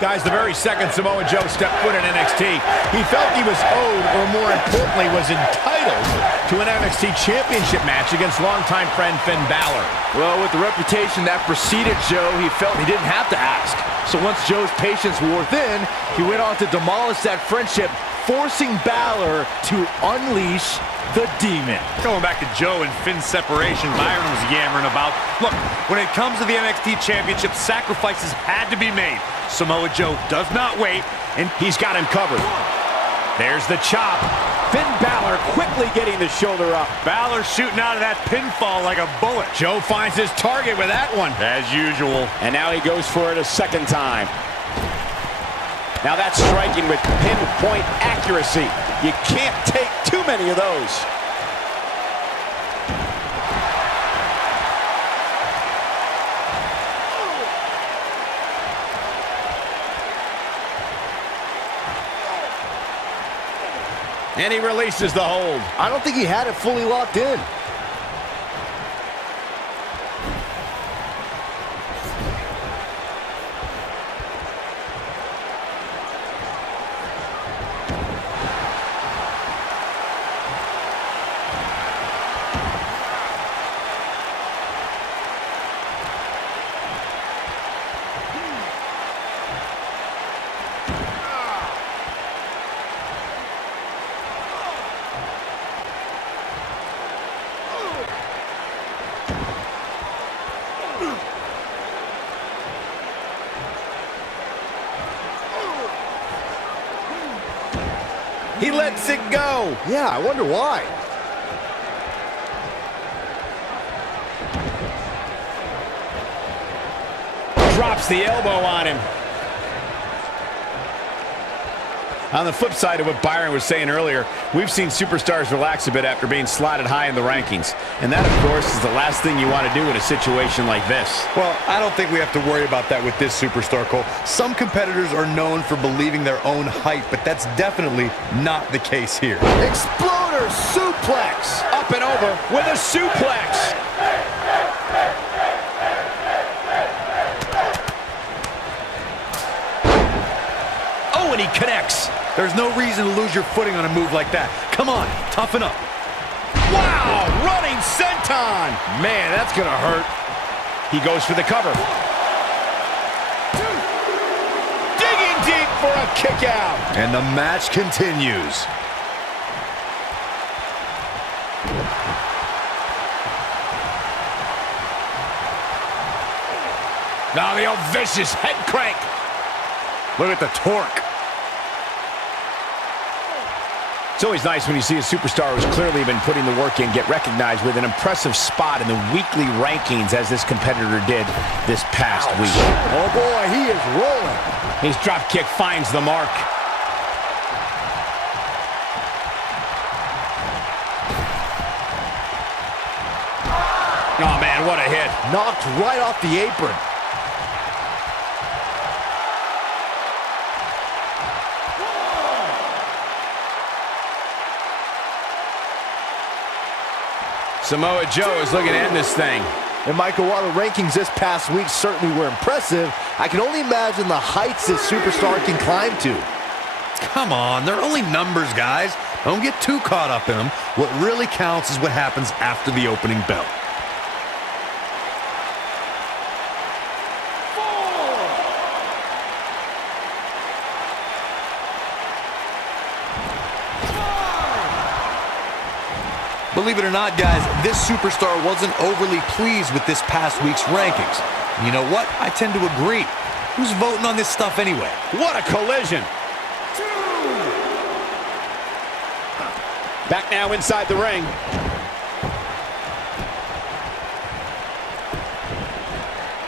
Guys, the very second Samoa Joe stepped foot in NXT, he felt he was owed, or more importantly, was entitled to an NXT Championship match against longtime friend Finn Balor. Well, with the reputation that preceded Joe, he felt he didn't have to ask. So once Joe's patience wore thin, he went on to demolish that friendship, forcing Balor to unleash the demon. Going back to Joe and Finn's separation, Byron was yammering about, look, when it comes to the NXT Championship, sacrifices had to be made. Samoa Joe does not wait, and he's got him covered. There's the chop. Finn Balor quickly getting the shoulder up. Balor shooting out of that pinfall like a bullet. Joe finds his target with that one. As usual. And now he goes for it a second time. Now that's striking with pinpoint accuracy. You can't take too many of those. And he releases the hold. I don't think he had it fully locked in. He lets it go. Yeah, I wonder why. Drops the elbow on him. On the flip side of what Byron was saying earlier, we've seen superstars relax a bit after being slotted high in the rankings. And that, of course, is the last thing you want to do in a situation like this. Well, I don't think we have to worry about that with this superstar, Cole. Some competitors are known for believing their own hype, but that's definitely not the case here. Exploder suplex. Up and over with a suplex. Oh, and he connects. There's no reason to lose your footing on a move like that. Come on, toughen up. Wow, running senton. Man, that's gonna hurt. He goes for the cover. Digging deep for a kick out. And the match continues. Now the old vicious head crank. Look at the torque. It's always nice when you see a superstar who's clearly been putting the work in get recognized with an impressive spot in the weekly rankings, as this competitor did this past week. Oh boy, he is rolling. His drop kick finds the mark. Oh man, what a hit. Knocked right off the apron. Samoa Joe is looking to end this thing. And Michael, while the rankings this past week certainly were impressive, I can only imagine the heights this superstar can climb to. Come on, they're only numbers, guys. Don't get too caught up in them. What really counts is what happens after the opening bell. Believe it or not, guys, this superstar wasn't overly pleased with this past week's rankings. And you know what? I tend to agree. Who's voting on this stuff anyway? What a collision. Back now inside the ring.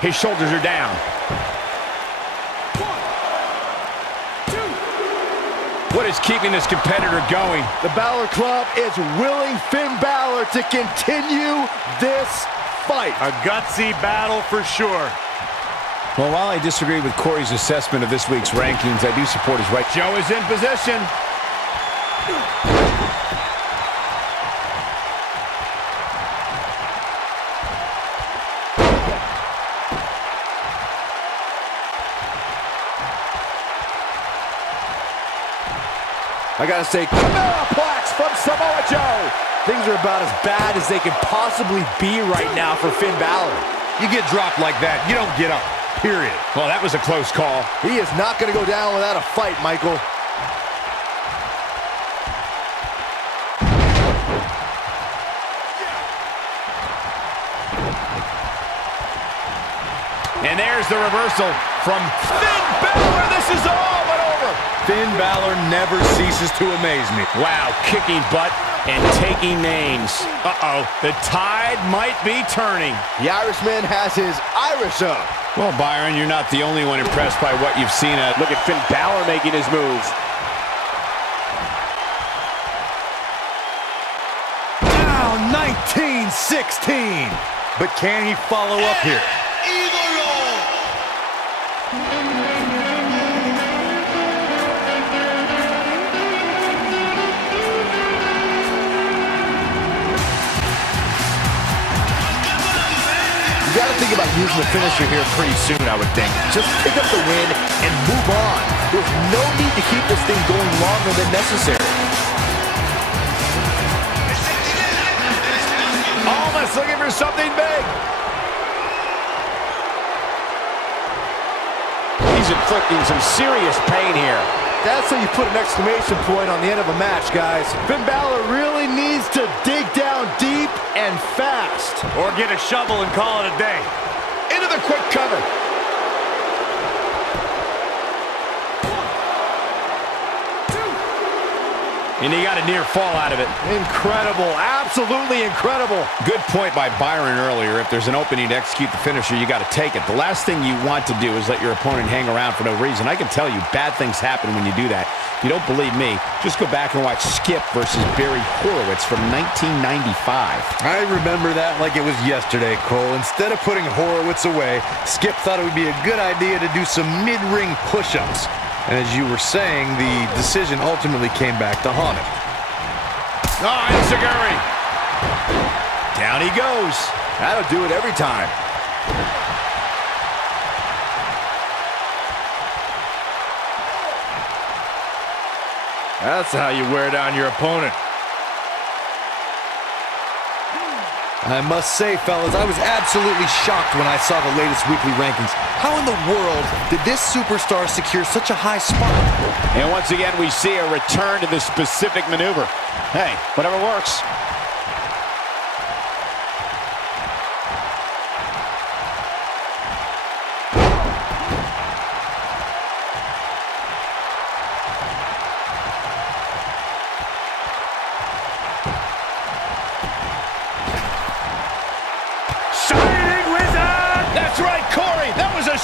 His shoulders are down. What is keeping this competitor going? The Balor Club is willing Finn Balor to continue this fight. A gutsy battle for sure. Well, while I disagree with Corey's assessment of this week's rankings, I do support his right. Joe is in position. I gotta say, Cameloplex from Samoa Joe. Things are about as bad as they can possibly be right now for Finn Balor. You get dropped like that, you don't get up, period. Well, that was a close call. He is not gonna go down without a fight, Michael. And there's the reversal from Finn Balor. This is all but over. Finn Balor never ceases to amaze me. Wow, kicking butt and taking names. Uh-oh, the tide might be turning. The Irishman has his Irish up. Well, Byron, you're not the only one impressed by what you've seen. Look at Finn Balor making his moves. Down 19-16. But can he follow up here? You gotta think about using the finisher here pretty soon, I would think. Just pick up the win and move on. There's no need to keep this thing going longer than necessary. Almost looking for something big. He's inflicting some serious pain here. That's how you put an exclamation point on the end of a match, guys. Finn Balor really needs to dig down deep and fast. Or get a shovel and call it a day. Into the quick cover. And he got a near fall out of it. Incredible, absolutely incredible. Good point by Byron earlier. If there's an opening to execute the finisher, you got to take it. The last thing you want to do is let your opponent hang around for no reason. I can tell you, bad things happen when you do that. If you don't believe me, just go back and watch Skip versus Barry Horowitz from 1995. I remember that like it was yesterday, Cole. Instead of putting Horowitz away, Skip thought it would be a good idea to do some mid-ring push-ups. And as you were saying, the decision ultimately came back to haunt him. Oh, Enziguri. Down he goes. That'll do it every time. That's how you wear down your opponent. I must say, fellas, I was absolutely shocked when I saw the latest weekly rankings. How in the world did this superstar secure such a high spot? And once again, we see a return to this specific maneuver. Hey, whatever works.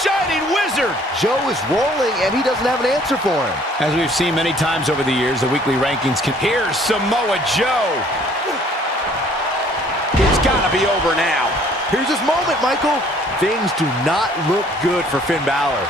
Shining wizard! Joe is rolling, and he doesn't have an answer for him. As we've seen many times over the years, the weekly rankings can... Here's Samoa Joe! It's gotta be over now. Here's his moment, Michael. Things do not look good for Finn Balor.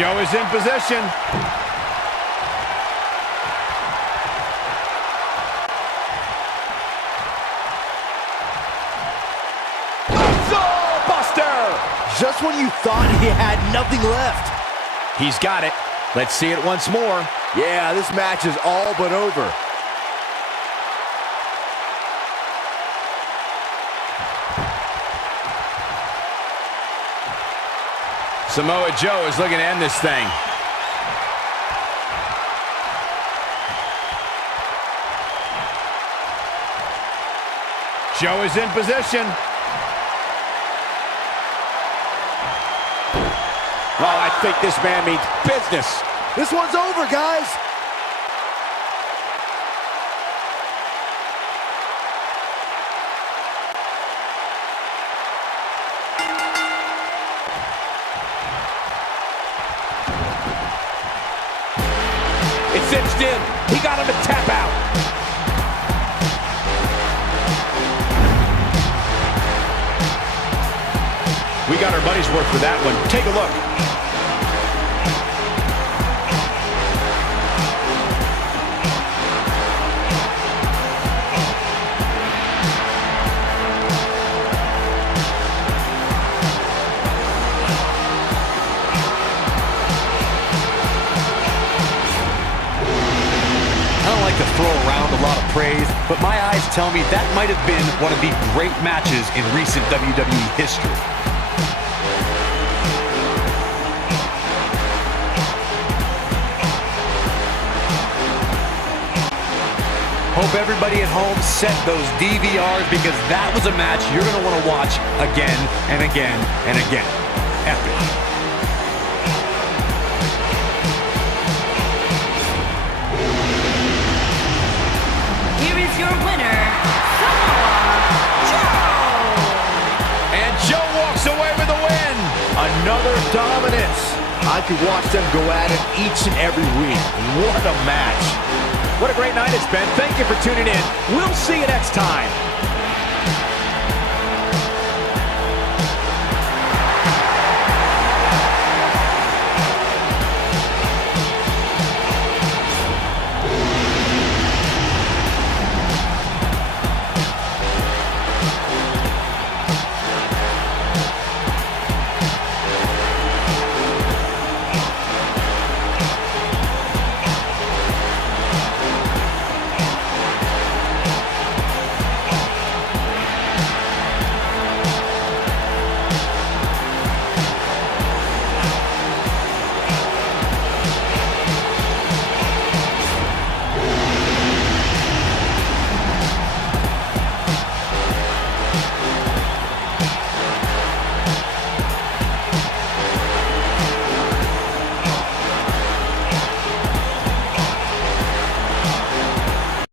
Joe is in position. Just when you thought he had nothing left. He's got it. Let's see it once more. Yeah, this match is all but over. Samoa Joe is looking to end this thing. Joe is in position. Oh, I think this man means business. This one's over, guys. It's cinched in. He got him to tap out. We got our money's worth for that one. Take a look. throw around a lot of praise, but my eyes tell me that might have been one of the great matches in recent WWE history. Hope everybody at home set those DVRs, because that was a match you're going to want to watch again and again and again. Epic. Your winner, Samoa Joe. And Joe walks away with the win. Another dominance. I could watch them go at it each and every week. What a match. What a great night it's been. Thank you for tuning in. We'll see you next time.